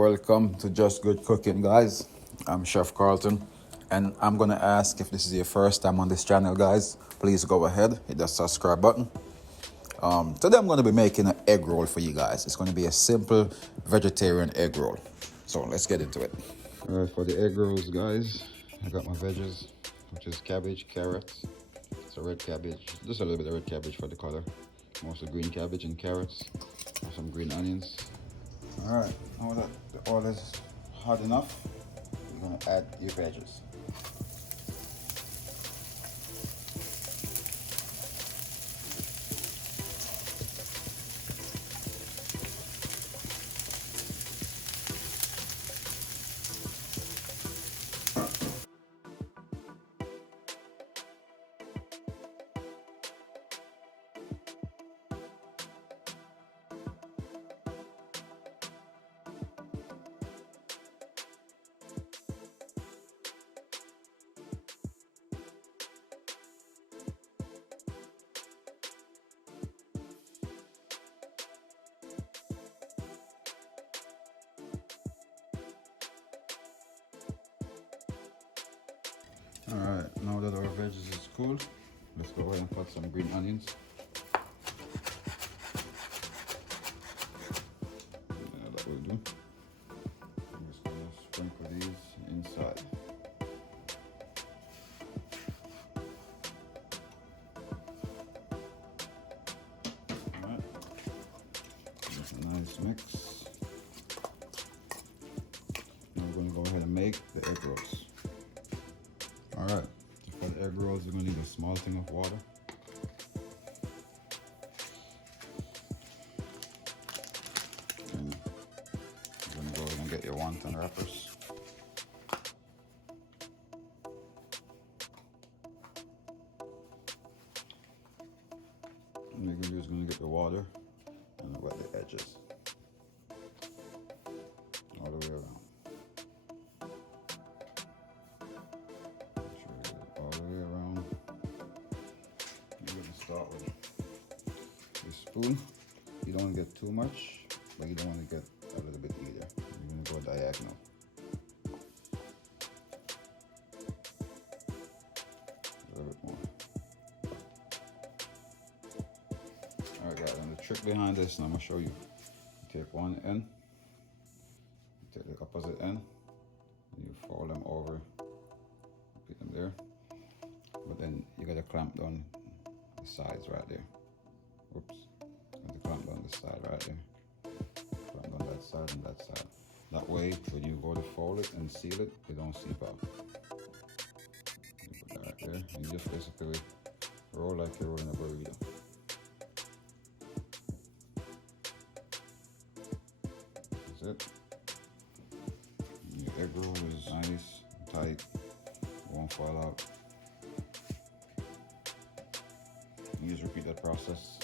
Welcome to Just Good Cooking, guys. I'm Chef Carlton, and I'm gonna ask, if this is your first time on this channel, guys, please go ahead, hit that subscribe button. Today I'm gonna be making an egg roll for you guys. It's gonna be a simple vegetarian egg roll. So let's get into it. All right, for the egg rolls, guys, I got my veggies, which is cabbage, carrots, so red cabbage, just a little bit of red cabbage for the color, mostly green cabbage and carrots, and some green onions. All right, now that the oil is hot enough, you're gonna add your veggies. All right, now that our veggies is cool, let's go ahead and put some green onions. Yeah, that will do. I'm just gonna sprinkle these inside. All right, that's a nice mix. Now we're gonna go ahead and make the egg rolls. All right, for the egg rolls, you're gonna need a small thing of water. And you're gonna go ahead and get your wonton wrappers. And you're just gonna get the water and wet the edges all the way around. All the way around. You're gonna start with your spoon. You don't want to get too much, but you don't want to get a little bit either. You're gonna go diagonal. A little bit more. Alright guys, and the trick behind this, and I'm gonna show you. You take one end, you take the opposite end, and you fold them over, put them there. But then you gotta clamp down the sides right there. Oops. You gotta clamp down the side right there. Clamp down that side and that side. That way, when you go to fold it and seal it, it don't seep out. You put that right there, and you just basically roll like you're rolling a burrito. That's it. And your egg roll is nice, tight, won't fall out. You just repeat that process.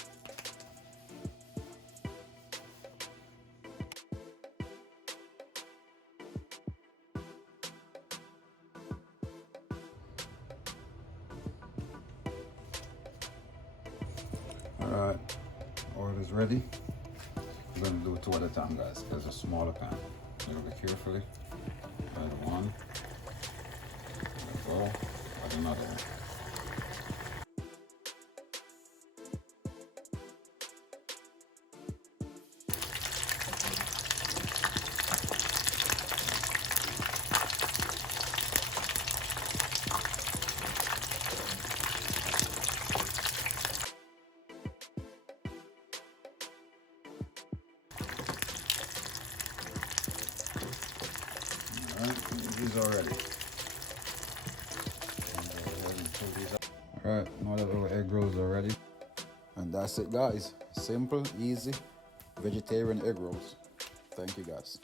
Alright, oil is ready. We're going to do it two at a time, guys, because it's a smaller pan. So you look carefully. Add one. There we go. Add another one. Alright, these are ready. Alright, now that our egg rolls are ready. And that's it, guys. Simple, easy, vegetarian egg rolls. Thank you, guys.